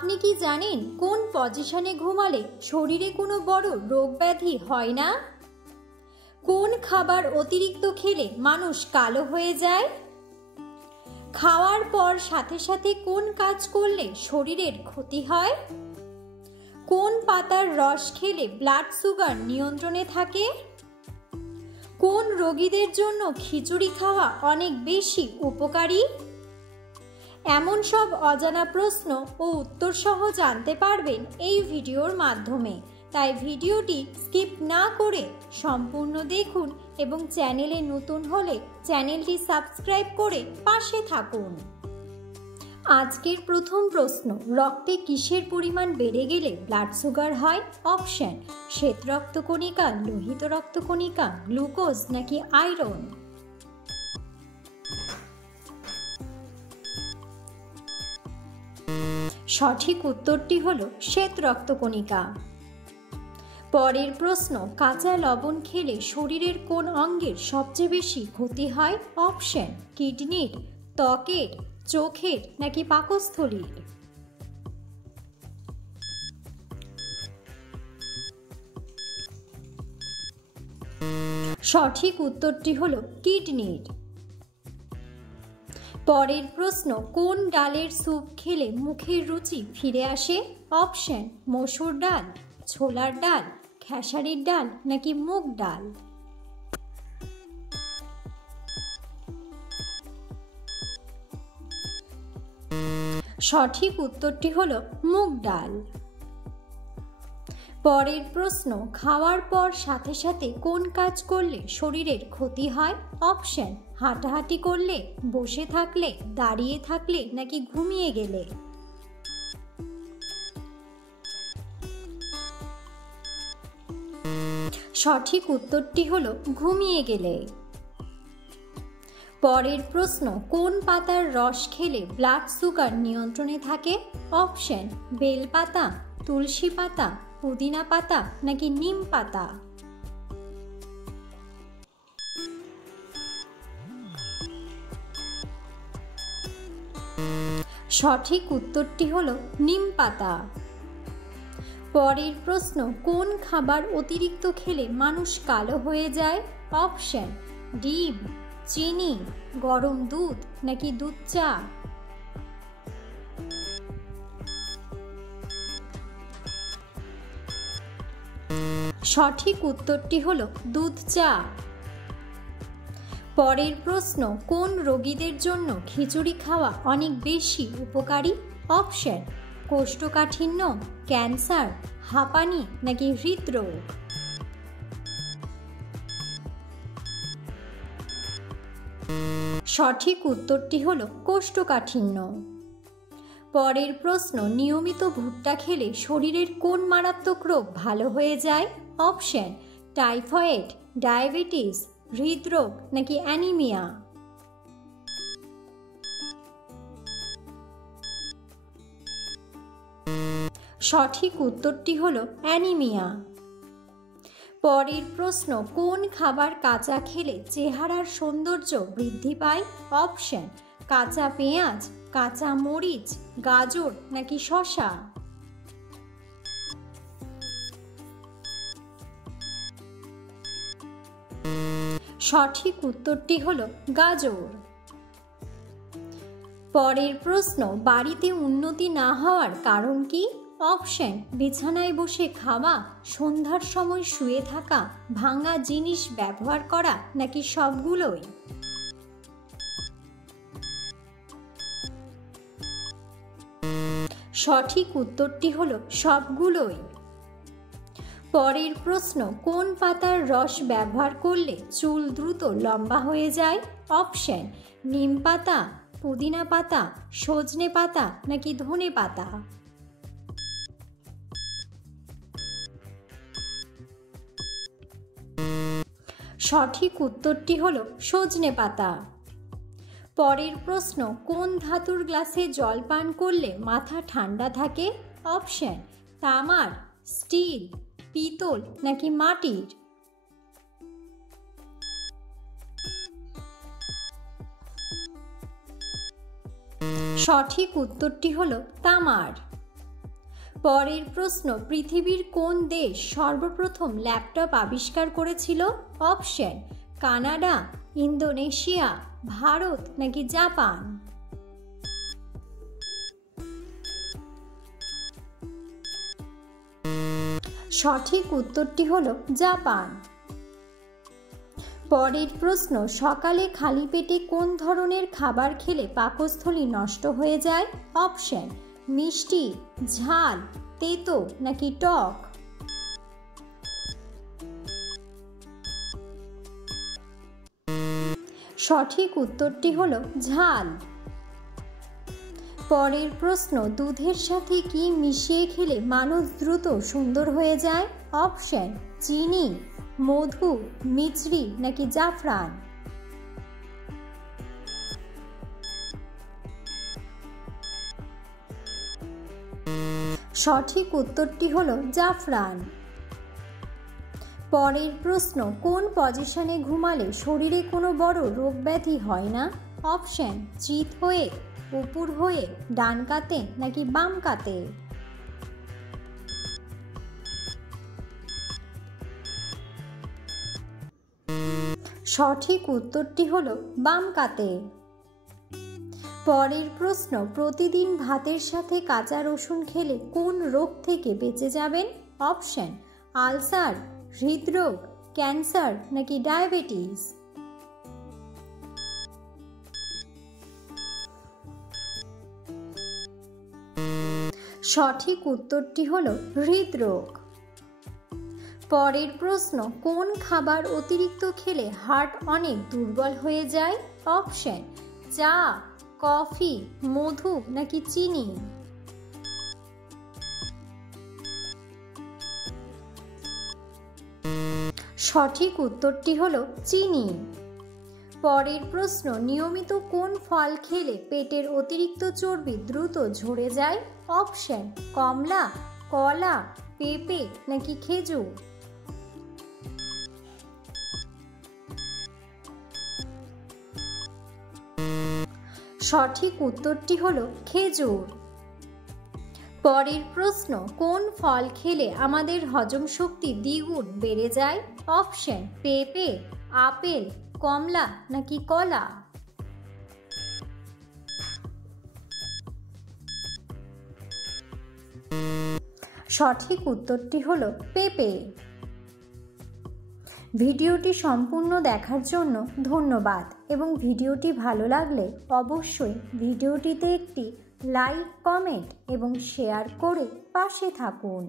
আপনি কি জানেন কোন পজিশনে ঘুমালে শরীরে কোনো বড় রোগ ব্যাধি হয় না? কোন খাবার অতিরিক্ত খেলে মানুষ কালো হয়ে যায়? খাওয়ার পর সাথে সাথে কোন কাজ করলে শরীরের ক্ষতি হয়? কোন পাতার রস খেলে ব্লাড সুগার নিয়ন্ত্রণে থাকে? কোন রোগীদের জন্য খিচুড়ি খাওয়া অনেক বেশি উপকারী? এমন সব অজানা প্রশ্ন ও উত্তর সহ জানতে পারবেন এই ভিডিওর মাধ্যমে। তাই ভিডিওটি স্কিপ না করে সম্পূর্ণ দেখুন এবং চ্যানেলে নতুন হলে চ্যানেলটি সাবস্ক্রাইব করে পাশে থাকুন। আজকের প্রথম প্রশ্ন, রক্তে কিসের পরিমাণ বেড়ে গেলে ব্লাড সুগার হয়? অপশন: শ্বেত রক্তকণিকা, লোহিত রক্তকণিকা, গ্লুকোজ নাকি আয়রন? সঠিক উত্তরটি হলো শ্বেত রক্তকণিকা। পরের প্রশ্ন, কাঁচা লবণ খেলে শরীরের কোন অঙ্গের সবচেয়ে বেশি ক্ষতি হয়? অপশন: কিডনির, ত্বকের, চোখের নাকি পাকস্থলীর? সঠিক উত্তরটি হলো কিডনির। পরের প্রশ্ন, কোন ডালের স্যুপ খেলে মুখের রুচি ফিরে আসে? অপশন: মসুর ডাল, ছোলার ডাল, খেসারির ডাল নাকি মুগ ডাল? সঠিক উত্তরটি হলো মুগ ডাল। পরের প্রশ্ন, খাওয়ার পর সাথে সাথে কোন কাজ করলে শরীরের ক্ষতি হয়? অপশন: হাঁটাহাঁটি করলে, বসে থাকলে, দাঁড়িয়ে থাকলে নাকি ঘুমিয়ে গেলে? সঠিক উত্তরটি হলো ঘুমিয়ে গেলে। পরের প্রশ্ন, কোন পাতার রস খেলে ব্লাড সুগার নিয়ন্ত্রণে থাকে? অপশন: বেল পাতা, তুলসী পাতা, পুদিনা পাতা নাকি নিম পাতা? সঠিক উত্তরটি হলো নিম পাতা। পরের প্রশ্ন, কোন খাবার অতিরিক্ত খেলে মানুষ কালো হয়ে যায়? অপশন: ডিম, চিনি, গরম দুধ নাকি দুধ চা? সঠিক উত্তরটি হলো দুধ চা। পরের প্রশ্ন, কোন রোগীদের জন্য খিচুড়ি খাওয়া অনেক বেশি উপকারী? অপশন: কোষ্ঠকাঠিন্য, ক্যান্সার, হাঁপানি নাকি হৃদরোগ? সঠিক উত্তরটি হলো কোষ্ঠকাঠিন্য। পরের প্রশ্ন, নিয়মিত ভুট্টা খেলে শরীরের কোন মারাত্মক রোগ ভালো হয়ে যায়? অপশন: টাইফয়েড, ডায়াবেটিস, হৃদরোগ নাকি অ্যানিমিয়া? সঠিক উত্তরটি হলো অ্যানিমিয়া। পরের প্রশ্ন, কোন খাবার কাঁচা খেলে চেহারার সৌন্দর্য বৃদ্ধি পায়? অপশন: কাঁচা পেঁয়াজ, কাঁচা মরিচ, গাজর নাকি শসা? সঠিক উত্তরটি হলো গাজর। পরের প্রশ্ন, বাড়িতে উন্নতি না হওয়ার কারণ কি? অপশন: বিছানায় বসে খাওয়া, সন্ধ্যার সময় শুয়ে থাকা, ভাঙা জিনিস ব্যবহার করা নাকি সবগুলোই? সঠিক উত্তরটি হলো সবগুলোই। পরের প্রশ্ন, কোন পাতার রস ব্যবহার করলে চুল দ্রুত লম্বা হয়ে যায়? অপশন: নিম পাতা, পুদিনা পাতা, সজনে পাতা নাকি ধনে পাতা? সঠিক উত্তরটি হলো সজনে পাতা। পরের প্রশ্ন, কোন ধাতুর গ্লাসে জল পান করলে মাথা ঠান্ডা থাকে? অপশন: তামার, স্টিল, পিতল নাকি মাটির? সঠিক উত্তরটি হলো তামার। পরের প্রশ্ন, পৃথিবীর কোন দেশ সর্বপ্রথম ল্যাপটপ আবিষ্কার করেছিল? অপশন: কানাডা, ইন্দোনেশিয়া, ভারত নাকি জাপান? সঠিক উত্তরটি হলো জাপান। পরের প্রশ্ন, সকালে খালি পেটে কোন ধরনের খাবার খেলে পাকস্থলী নষ্ট হয়ে যায়? অপশন: মিষ্টি, ঝাল, তেতো নাকি টক? সঠিক উত্তরটি হলো ঝাল। পরের প্রশ্ন, দুধের সাথে কি মিশিয়ে খেলে মানুষ দ্রুত সুন্দর হয়ে যায়? অপশন: চিনি, মধু, মিছরি নাকি জাফরান? সঠিক উত্তরটি হলো জাফরান। পরের প্রশ্ন, কোন পজিশনে ঘুমালে শরীরে কোনো বড় রোগ ব্যাধি হয় না? অপশন: চিত হয়ে, উপর হয়ে, ডান কাতে নাকি বাম কাতে? সঠিক উত্তরটি হলো বাম কাতে। পরের প্রশ্ন, প্রতিদিন ভাতের সাথে কাঁচা রসুন খেলে কোন রোগ থেকে বেঁচে যাবেন? অপশন: আলসার, হৃদরোগ, ক্যান্সার নাকি ডায়াবেটিস? সঠিক উত্তরটি হলো হৃদরোগ। পরের প্রশ্ন, কোন খাবার অতিরিক্ত খেলে হার্ট অনেক দুর্বল হয়ে যায়? অপশন: চা, কফি, মধু নাকি চিনি? সঠিক উত্তরটি হলো চিনি। পরের প্রশ্ন, নিয়মিত কোন ফল খেলে পেটের অতিরিক্ত চর্বি দ্রুত ঝরে যায়? অপশন: কমলা, কলা, পেঁপে নাকি খেজুর? সঠিক উত্তরটি হলো খেজুর। পরের প্রশ্ন, কোন ফল খেলে আমাদের হজম শক্তি দ্বিগুণ বেড়ে যায়? অপশন: পেঁপে, আপেল, কমলা নাকি কলা? সঠিক উত্তরটি হলো পেঁপে। ভিডিওটি সম্পূর্ণ দেখার জন্য ধন্যবাদ এবং ভিডিওটি ভালো লাগলে অবশ্যই ভিডিওটিতে একটি লাইক, কমেন্ট এবং শেয়ার করে পাশে থাকুন।